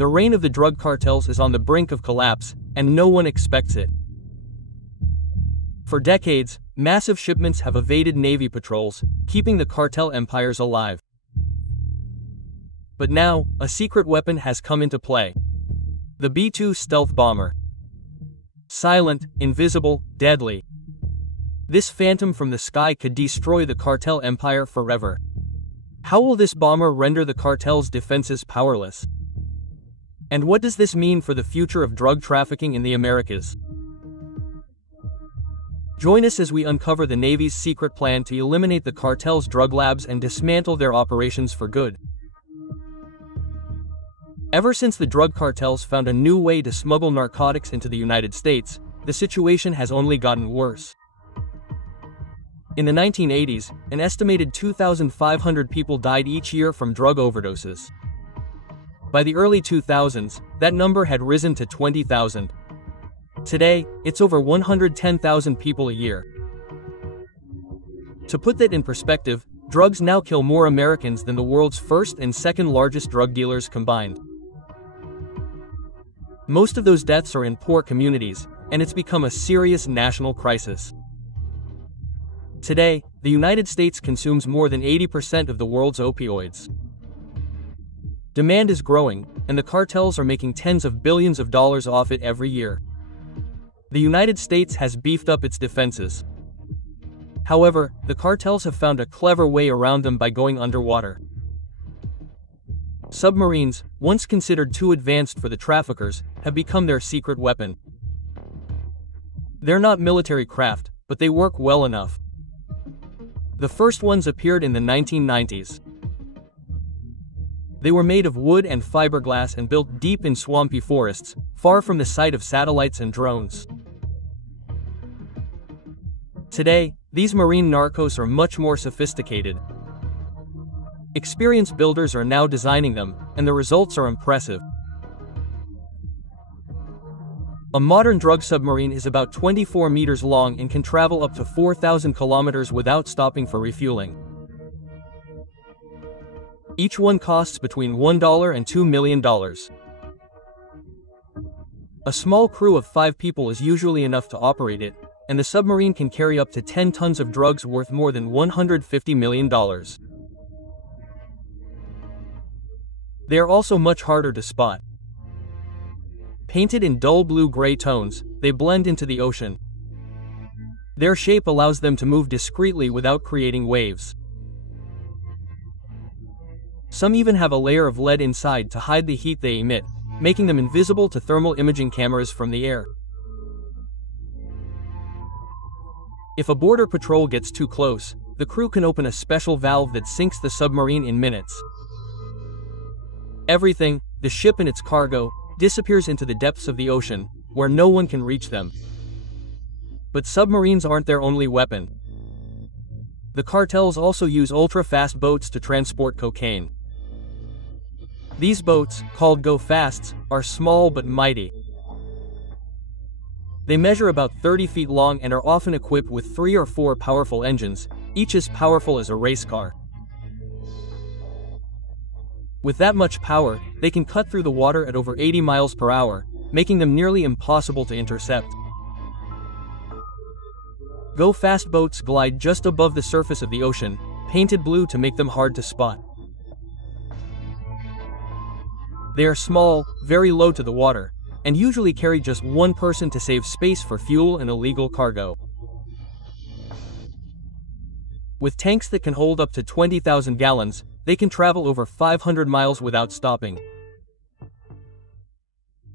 the reign of the drug cartels is on the brink of collapse, and no one expects it. For decades, massive shipments have evaded Navy patrols, keeping the cartel empires alive. But now, a secret weapon has come into play. The B-2 stealth bomber. Silent, invisible, deadly. This phantom from the sky could destroy the cartel empire forever. How will this bomber render the cartel's defenses powerless? And what does this mean for the future of drug trafficking in the Americas? Join us as we uncover the Navy's secret plan to eliminate the cartel's drug labs and dismantle their operations for good. Ever since the drug cartels found a new way to smuggle narcotics into the United States, the situation has only gotten worse. In the 1980s, an estimated 2,500 people died each year from drug overdoses. By the early 2000s, that number had risen to 20,000. Today, it's over 110,000 people a year. To put that in perspective, drugs now kill more Americans than the world's first and second largest drug dealers combined. Most of those deaths are in poor communities, and it's become a serious national crisis. Today, the United States consumes more than 80% of the world's opioids. Demand is growing, and the cartels are making tens of billions of dollars off it every year. The United States has beefed up its defenses. However, the cartels have found a clever way around them by going underwater. Submarines, once considered too advanced for the traffickers, have become their secret weapon. They're not military craft, but they work well enough. The first ones appeared in the 1990s. They were made of wood and fiberglass and built deep in swampy forests, far from the sight of satellites and drones. Today, these marine narcos are much more sophisticated. Experienced builders are now designing them, and the results are impressive. A modern drug submarine is about 24 meters long and can travel up to 4,000 kilometers without stopping for refueling. Each one costs between $1 and $2 million. A small crew of 5 people is usually enough to operate it, and the submarine can carry up to 10 tons of drugs worth more than $150 million. They are also much harder to spot. Painted in dull blue-gray tones, they blend into the ocean. Their shape allows them to move discreetly without creating waves. Some even have a layer of lead inside to hide the heat they emit, making them invisible to thermal imaging cameras from the air. If a border patrol gets too close, the crew can open a special valve that sinks the submarine in minutes. Everything, the ship and its cargo, disappears into the depths of the ocean, where no one can reach them. But submarines aren't their only weapon. The cartels also use ultra-fast boats to transport cocaine. These boats, called go-fasts, are small but mighty. They measure about 30 feet long and are often equipped with 3 or 4 powerful engines, each as powerful as a race car. With that much power, they can cut through the water at over 80 miles per hour, making them nearly impossible to intercept. Go-fast boats glide just above the surface of the ocean, painted blue to make them hard to spot. They are small, very low to the water, and usually carry just one person to save space for fuel and illegal cargo. With tanks that can hold up to 20,000 gallons, they can travel over 500 miles without stopping.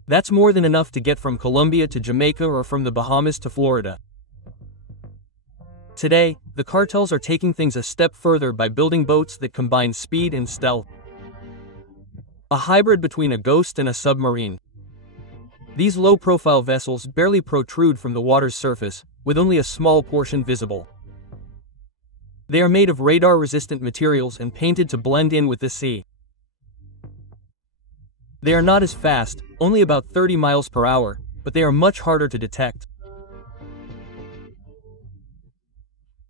That's more than enough to get from Colombia to Jamaica or from the Bahamas to Florida. Today, the cartels are taking things a step further by building boats that combine speed and stealth. A hybrid between a ghost and a submarine. These low-profile vessels barely protrude from the water's surface, with only a small portion visible. They are made of radar-resistant materials and painted to blend in with the sea. They are not as fast, only about 30 miles per hour, but they are much harder to detect.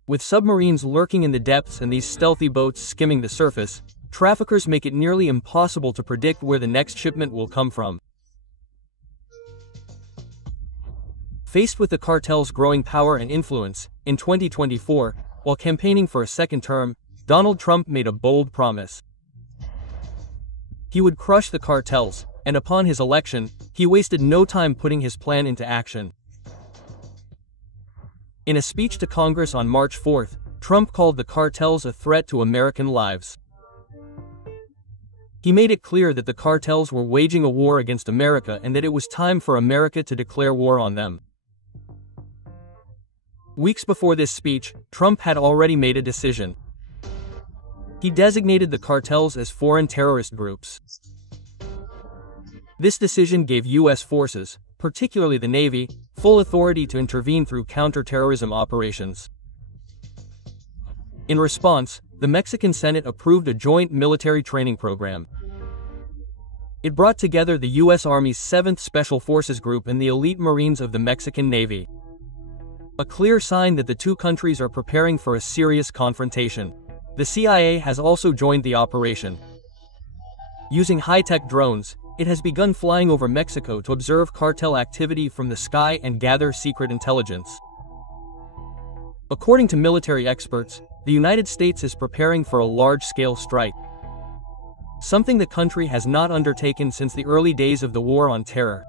With submarines lurking in the depths and these stealthy boats skimming the surface, traffickers make it nearly impossible to predict where the next shipment will come from. Faced with the cartel's growing power and influence, in 2024, while campaigning for a second term, Donald Trump made a bold promise. He would crush the cartels, and upon his election, he wasted no time putting his plan into action. In a speech to Congress on March 4, Trump called the cartels a threat to American lives. He made it clear that the cartels were waging a war against America and that it was time for America to declare war on them. Weeks before this speech, Trump had already made a decision. He designated the cartels as foreign terrorist groups. This decision gave U.S. forces, particularly the Navy, full authority to intervene through counterterrorism operations. In response, the Mexican Senate approved a joint military training program. It brought together the U.S. Army's 7th Special Forces Group and the elite Marines of the Mexican Navy. A clear sign that the two countries are preparing for a serious confrontation. The CIA has also joined the operation. Using high-tech drones, it has begun flying over Mexico to observe cartel activity from the sky and gather secret intelligence. According to military experts, the United States is preparing for a large-scale strike, something the country has not undertaken since the early days of the War on Terror.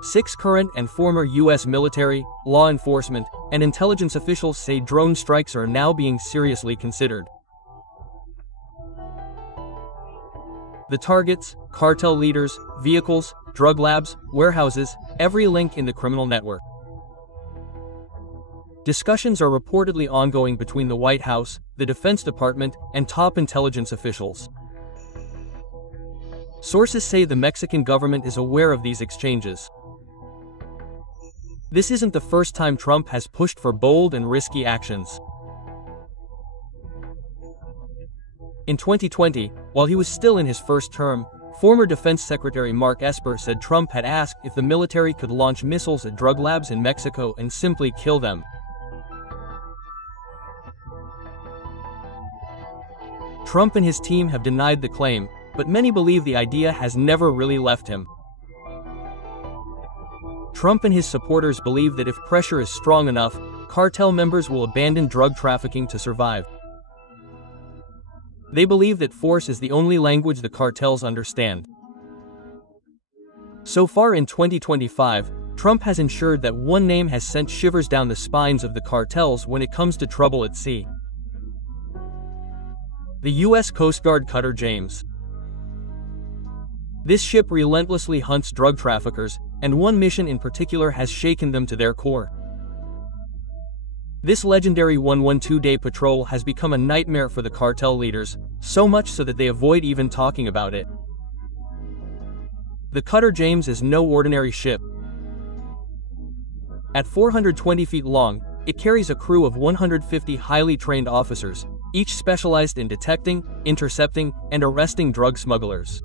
6 current and former U.S. military, law enforcement, and intelligence officials say drone strikes are now being seriously considered. The targets, cartel leaders, vehicles, drug labs, warehouses, every link in the criminal network. Discussions are reportedly ongoing between the White House, the Defense Department, and top intelligence officials. Sources say the Mexican government is aware of these exchanges. This isn't the first time Trump has pushed for bold and risky actions. In 2020, while he was still in his first term, former Defense Secretary Mark Esper said Trump had asked if the military could launch missiles at drug labs in Mexico and simply kill them. Trump and his team have denied the claim, but many believe the idea has never really left him. Trump and his supporters believe that if pressure is strong enough, cartel members will abandon drug trafficking to survive. They believe that force is the only language the cartels understand. So far in 2025, Trump has ensured that one name has sent shivers down the spines of the cartels when it comes to trouble at sea: the U.S. Coast Guard cutter James. This ship relentlessly hunts drug traffickers, and one mission in particular has shaken them to their core. This legendary 112-day patrol has become a nightmare for the cartel leaders, so much so that they avoid even talking about it. The cutter James is no ordinary ship. At 420 feet long, it carries a crew of 150 highly trained officers, each specialized in detecting, intercepting, and arresting drug smugglers.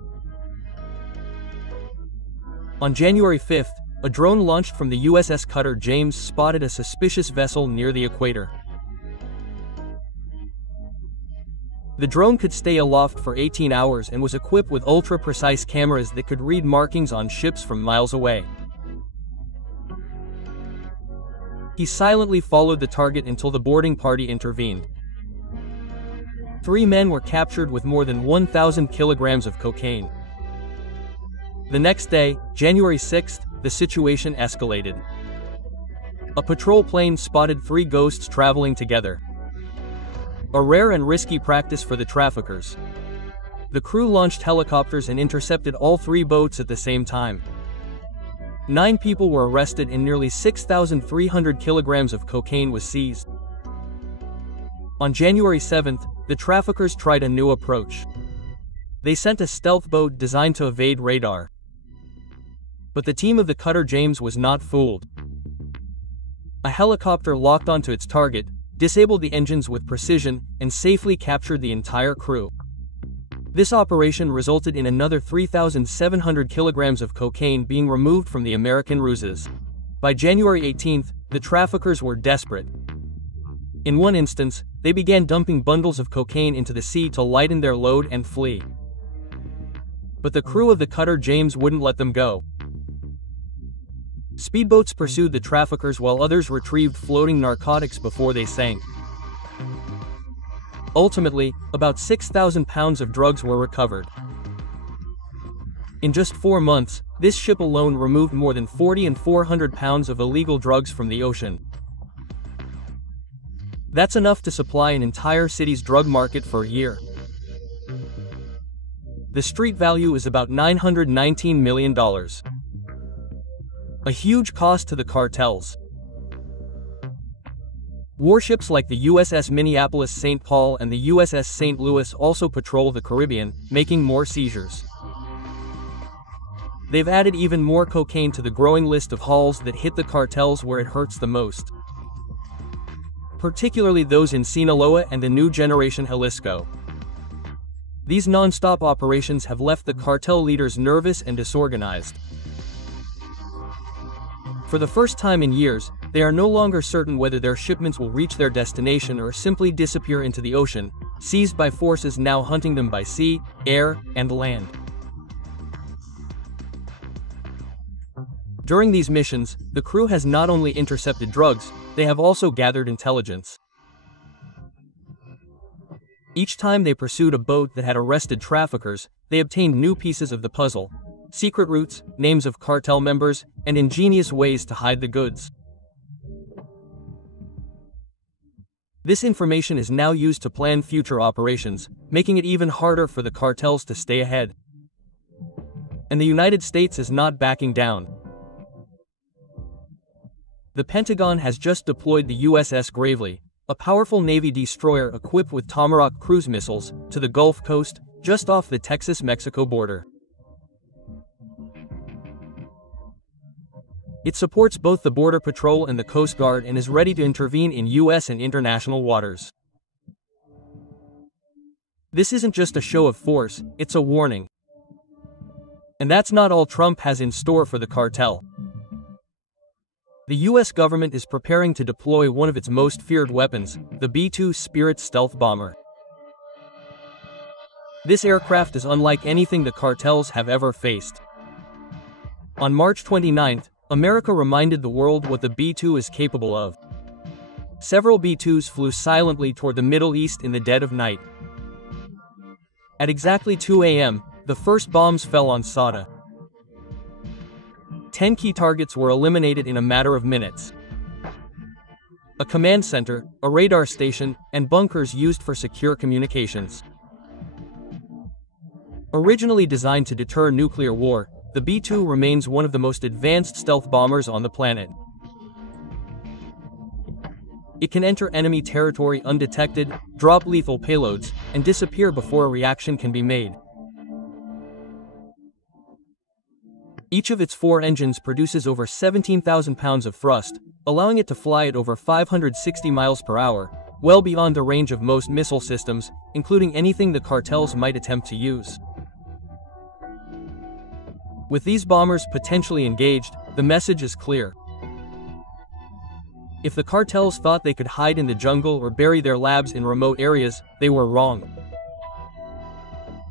On January 5th, a drone launched from the USS cutter James spotted a suspicious vessel near the equator. The drone could stay aloft for 18 hours and was equipped with ultra-precise cameras that could read markings on ships from miles away. He silently followed the target until the boarding party intervened. 3 men were captured with more than 1,000 kilograms of cocaine. The next day, January 6th, the situation escalated. A patrol plane spotted 3 ghosts traveling together. A rare and risky practice for the traffickers. The crew launched helicopters and intercepted all 3 boats at the same time. 9 people were arrested and nearly 6,300 kilograms of cocaine was seized. On January 7th, the traffickers tried a new approach. They sent a stealth boat designed to evade radar. But the team of the cutter James was not fooled. A helicopter locked onto its target, disabled the engines with precision, and safely captured the entire crew. This operation resulted in another 3,700 kilograms of cocaine being removed from the American ruses. By January 18th, the traffickers were desperate. In one instance, they began dumping bundles of cocaine into the sea to lighten their load and flee. But the crew of the cutter James wouldn't let them go. Speedboats pursued the traffickers while others retrieved floating narcotics before they sank. Ultimately, about 6,000 pounds of drugs were recovered. In just 4 months, this ship alone removed more than 40 and 400 pounds of illegal drugs from the ocean. That's enough to supply an entire city's drug market for a year. The street value is about $919 million. A huge cost to the cartels. Warships like the USS Minneapolis-St. Paul and the USS St. Louis also patrol the Caribbean, making more seizures. They've added even more cocaine to the growing list of hauls that hit the cartels where it hurts the most, particularly those in Sinaloa and the new generation Jalisco. These non-stop operations have left the cartel leaders nervous and disorganized. For the first time in years, they are no longer certain whether their shipments will reach their destination or simply disappear into the ocean, seized by forces now hunting them by sea, air, and land. During these missions, the crew has not only intercepted drugs, they have also gathered intelligence. Each time they pursued a boat that had arrested traffickers, they obtained new pieces of the puzzle: secret routes, names of cartel members, and ingenious ways to hide the goods. This information is now used to plan future operations, making it even harder for the cartels to stay ahead. And the United States is not backing down. The Pentagon has just deployed the USS Gravely, a powerful Navy destroyer equipped with Tomahawk cruise missiles, to the Gulf Coast, just off the Texas-Mexico border. It supports both the Border Patrol and the Coast Guard and is ready to intervene in U.S. and international waters. This isn't just a show of force, it's a warning. And that's not all Trump has in store for the cartel. The U.S. government is preparing to deploy one of its most feared weapons, the B-2 Spirit stealth bomber. This aircraft is unlike anything the cartels have ever faced. On March 29th, America reminded the world what the B-2 is capable of. Several B-2s flew silently toward the Middle East in the dead of night. At exactly 2 a.m., the first bombs fell on Sada. 10 key targets were eliminated in a matter of minutes. A command center, a radar station, and bunkers used for secure communications. Originally designed to deter nuclear war, the B-2 remains one of the most advanced stealth bombers on the planet. It can enter enemy territory undetected, drop lethal payloads, and disappear before a reaction can be made. Each of its 4 engines produces over 17,000 pounds of thrust, allowing it to fly at over 560 miles per hour, well beyond the range of most missile systems, including anything the cartels might attempt to use. With these bombers potentially engaged, the message is clear. If the cartels thought they could hide in the jungle or bury their labs in remote areas, they were wrong.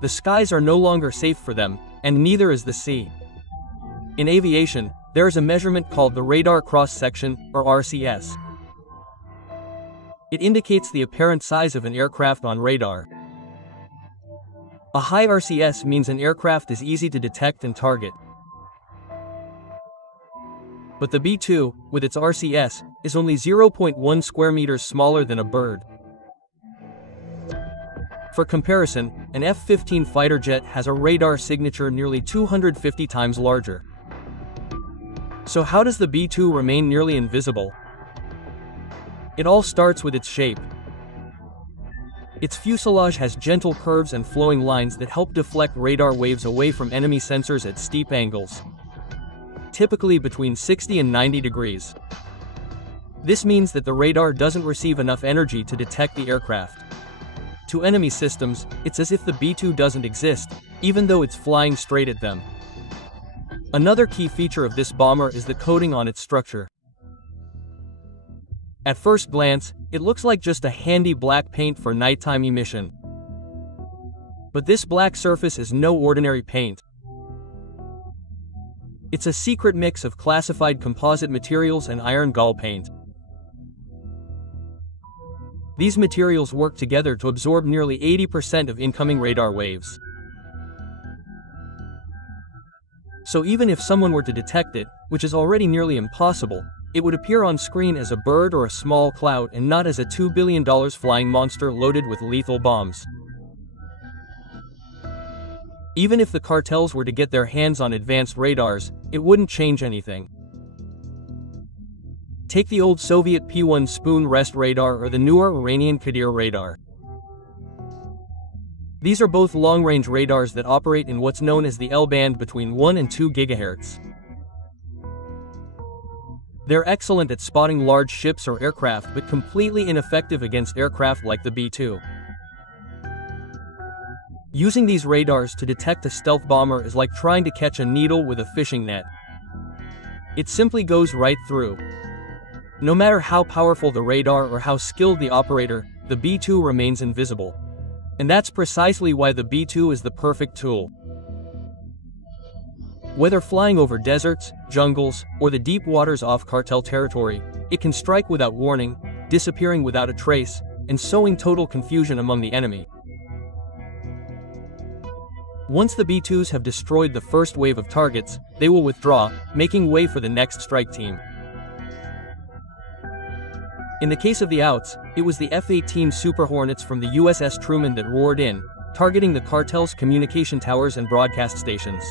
The skies are no longer safe for them, and neither is the sea. In aviation, there is a measurement called the radar cross-section, or RCS. It indicates the apparent size of an aircraft on radar. A high RCS means an aircraft is easy to detect and target. But the B-2, with its RCS, is only 0.1 square meters smaller than a bird. For comparison, an F-15 fighter jet has a radar signature nearly 250 times larger. So how does the B-2 remain nearly invisible? It all starts with its shape. Its fuselage has gentle curves and flowing lines that help deflect radar waves away from enemy sensors at steep angles, typically between 60 and 90 degrees. This means that the radar doesn't receive enough energy to detect the aircraft. To enemy systems, it's as if the B-2 doesn't exist, even though it's flying straight at them. Another key feature of this bomber is the coating on its structure. At first glance, it looks like just a handy black paint for nighttime emission. But this black surface is no ordinary paint. It's a secret mix of classified composite materials and iron gall paint. These materials work together to absorb nearly 80% of incoming radar waves. So even if someone were to detect it, which is already nearly impossible, it would appear on screen as a bird or a small cloud and not as a $2 billion flying monster loaded with lethal bombs. Even if the cartels were to get their hands on advanced radars, it wouldn't change anything. Take the old Soviet P-1 Spoon Rest radar or the newer Iranian Qadir radar. These are both long-range radars that operate in what's known as the L-band between 1 and 2 GHz. They're excellent at spotting large ships or aircraft but completely ineffective against aircraft like the B-2. Using these radars to detect a stealth bomber is like trying to catch a needle with a fishing net. It simply goes right through. No matter how powerful the radar or how skilled the operator, the B-2 remains invisible. And that's precisely why the B-2 is the perfect tool. Whether flying over deserts, jungles, or the deep waters off cartel territory, it can strike without warning, disappearing without a trace, and sowing total confusion among the enemy. Once the B-2s have destroyed the first wave of targets, they will withdraw, making way for the next strike team. In the case of the Outs, it was the F-18 Super Hornets from the USS Truman that roared in, targeting the cartel's communication towers and broadcast stations.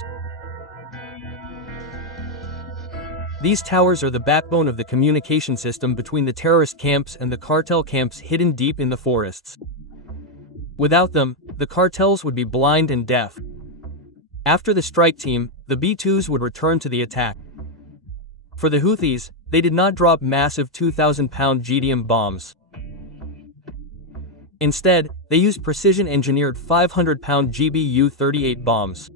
These towers are the backbone of the communication system between the terrorist camps and the cartel camps hidden deep in the forests. Without them, the cartels would be blind and deaf. After the strike team, the B-2s would return to the attack. For the Houthis, they did not drop massive 2,000-pound GDM bombs. Instead, they used precision-engineered 500-pound GBU-38 bombs.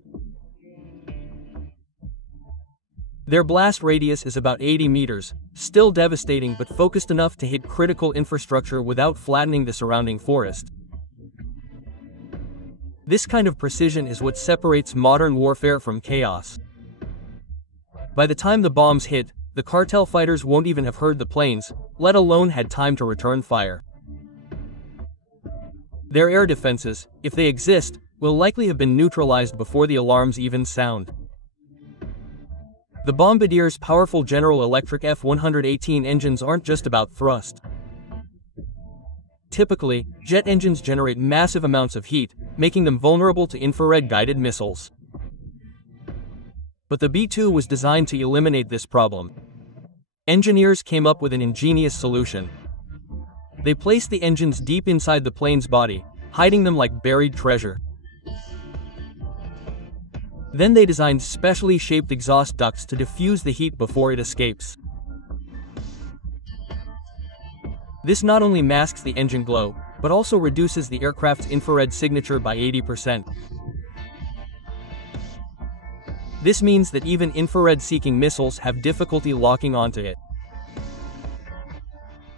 Their blast radius is about 80 meters, still devastating but focused enough to hit critical infrastructure without flattening the surrounding forest. This kind of precision is what separates modern warfare from chaos. By the time the bombs hit, the cartel fighters won't even have heard the planes, let alone had time to return fire. Their air defenses, if they exist, will likely have been neutralized before the alarms even sound. The Bombardier's powerful General Electric F-118 engines aren't just about thrust. Typically, jet engines generate massive amounts of heat, making them vulnerable to infrared-guided missiles. But the B-2 was designed to eliminate this problem. Engineers came up with an ingenious solution. They placed the engines deep inside the plane's body, hiding them like buried treasure. Then they designed specially shaped exhaust ducts to diffuse the heat before it escapes. This not only masks the engine glow, but also reduces the aircraft's infrared signature by 80%. This means that even infrared-seeking missiles have difficulty locking onto it.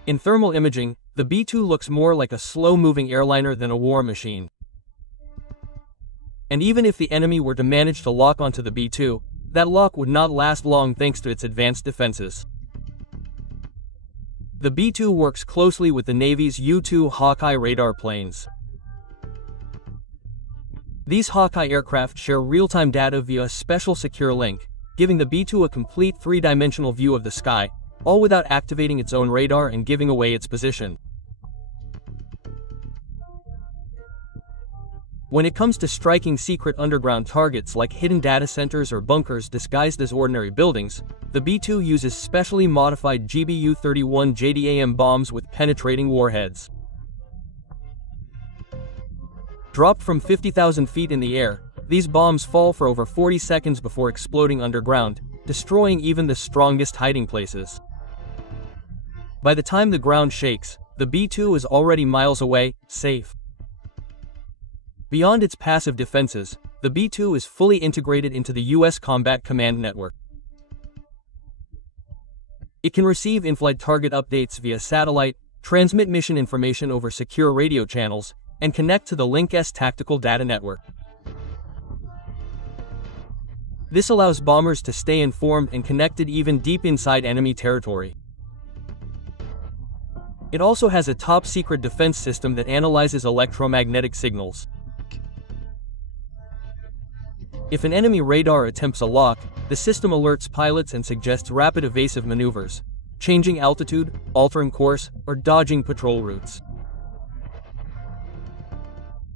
In thermal imaging, the B-2 looks more like a slow-moving airliner than a war machine. And even if the enemy were to manage to lock onto the B-2, that lock would not last long thanks to its advanced defenses. The B-2 works closely with the Navy's U-2 Hawkeye radar planes. These Hawkeye aircraft share real-time data via a special secure link, giving the B-2 a complete three-dimensional view of the sky, all without activating its own radar and giving away its position. When it comes to striking secret underground targets like hidden data centers or bunkers disguised as ordinary buildings, the B-2 uses specially modified GBU-31 JDAM bombs with penetrating warheads. Dropped from 50,000 feet in the air, these bombs fall for over 40 seconds before exploding underground, destroying even the strongest hiding places. By the time the ground shakes, the B-2 is already miles away, safe. Beyond its passive defenses, the B-2 is fully integrated into the U.S. Combat Command Network. It can receive in-flight target updates via satellite, transmit mission information over secure radio channels, and connect to the Link-S tactical data network. This allows bombers to stay informed and connected even deep inside enemy territory. It also has a top-secret defense system that analyzes electromagnetic signals. If an enemy radar attempts a lock, the system alerts pilots and suggests rapid evasive maneuvers, changing altitude, altering course, or dodging patrol routes.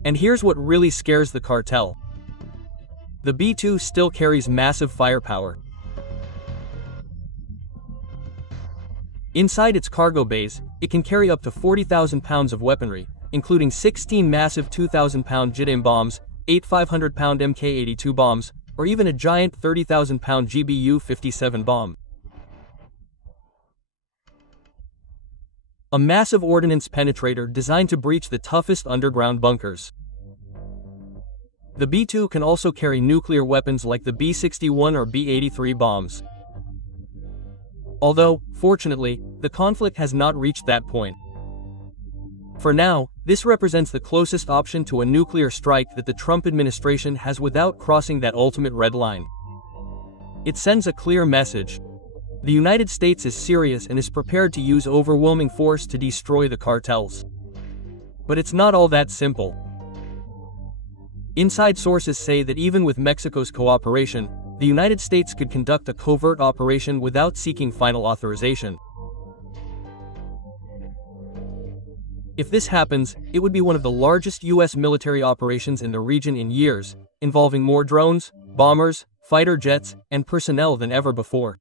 And here's what really scares the cartel. The B-2 still carries massive firepower. Inside its cargo bays, it can carry up to 40,000 pounds of weaponry, including 16 massive 2,000-pound JDAM bombs, 8 500-pound Mk-82 bombs, or even a giant 30,000-pound GBU-57 bomb. A massive ordnance penetrator designed to breach the toughest underground bunkers. The B-2 can also carry nuclear weapons like the B-61 or B-83 bombs. Although, fortunately, the conflict has not reached that point. For now, this represents the closest option to a nuclear strike that the Trump administration has without crossing that ultimate red line. It sends a clear message. The United States is serious and is prepared to use overwhelming force to destroy the cartels. But it's not all that simple. Inside sources say that even with Mexico's cooperation, the United States could conduct a covert operation without seeking final authorization. If this happens, it would be one of the largest U.S. military operations in the region in years, involving more drones, bombers, fighter jets, and personnel than ever before.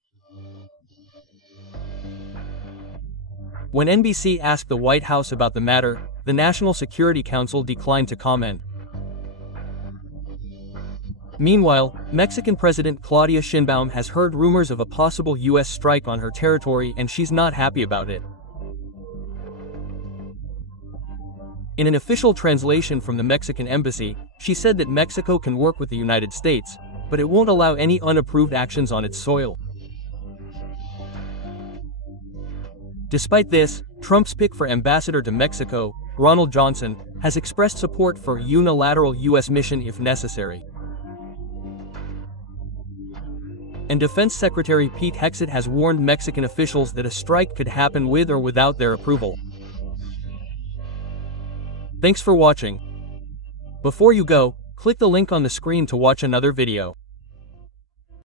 When NBC asked the White House about the matter, the National Security Council declined to comment. Meanwhile, Mexican President Claudia Sheinbaum has heard rumors of a possible U.S. strike on her territory, and she's not happy about it. In an official translation from the Mexican embassy, she said that Mexico can work with the United States, but it won't allow any unapproved actions on its soil. Despite this, Trump's pick for ambassador to Mexico, Ronald Johnson, has expressed support for a unilateral U.S. mission if necessary. And Defense Secretary Pete Hegseth has warned Mexican officials that a strike could happen with or without their approval. Thanks for watching. Before you go, click the link on the screen to watch another video.